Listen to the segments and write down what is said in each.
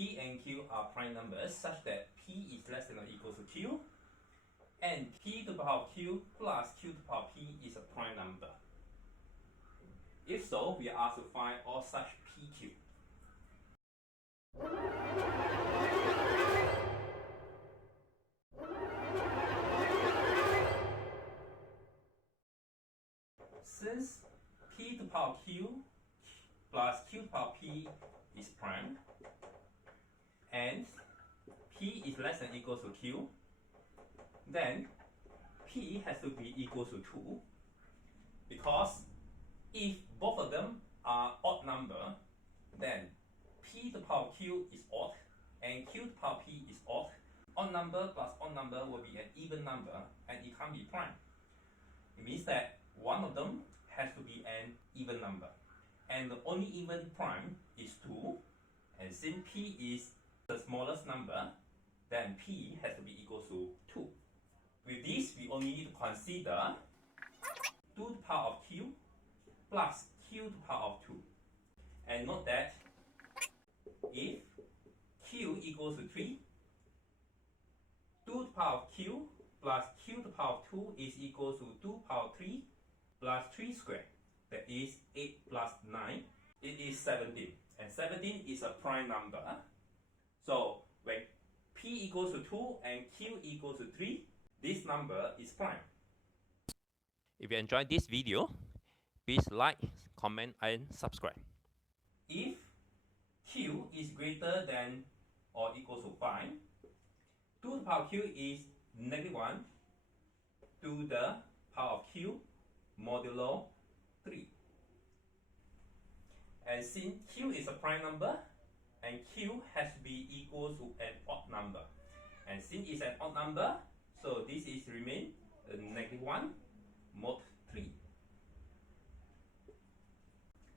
P and Q are prime numbers such that P is less than or equal to Q, and P to the power of Q plus Q to the power of P is a prime number. If so, we are asked to find all such PQ. Since P to the power of Q plus Q to the power of P is prime, and P is less than or equal to Q, then P has to be equal to 2, because if both of them are odd number, then P to the power of Q is odd and Q to the power of P is odd. Odd number plus odd number will be an even number, and it can't be prime. It means that one of them has to be an even number, and the only even prime is 2, and since P is the smallest number, then P has to be equal to 2. With this, we only need to consider 2 to the power of Q plus Q to the power of 2. And note that if Q equals to 3, 2 to the power of Q plus Q to the power of 2 is equal to 2 to the power of 3 plus 3 squared. That is 8 plus 9. It is 17. And 17 is a prime number. So when P equals to 2 and Q equals to 3, this number is prime. If you enjoyed this video, please like, comment and subscribe. If Q is greater than or equal to 5, 2 to the power of Q is -1 to the power of Q modulo 3. And since Q is a prime number, and Q has to be equal to an odd number. And since it's an odd number, so this is remain -1 mod 3.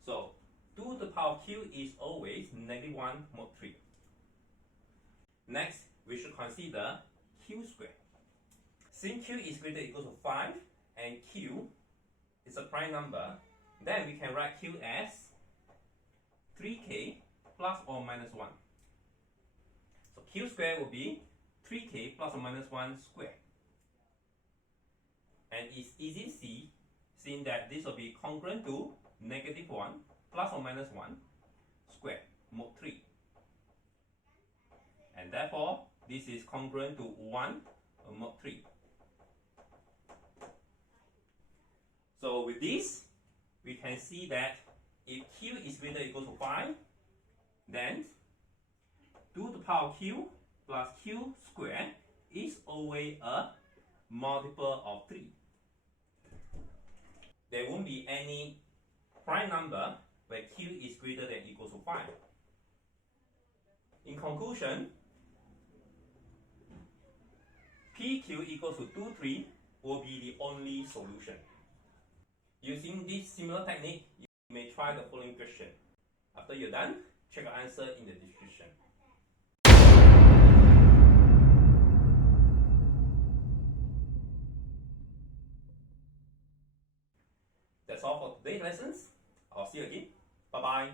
So 2 to the power of Q is always -1 mod 3. Next, we should consider Q squared. Since Q is greater or equal to 5 and Q is a prime number, then we can write Q as 3k plus or minus 1. So Q squared will be 3k plus or minus 1 squared. And it's easy to see, seeing that this will be congruent to -1 plus or minus 1 squared mod 3. And therefore, this is congruent to 1 mod 3. So with this, we can see that if Q is greater or equal to 5, then 2 to the power of Q plus Q squared is always a multiple of 3. There won't be any prime number where Q is greater than or equal to 5. In conclusion, PQ equals to 2, 3 will be the only solution. Using this similar technique, you may try the following question. After you're done, check your answer in the description. That's all for today's lessons. I'll see you again. Bye bye.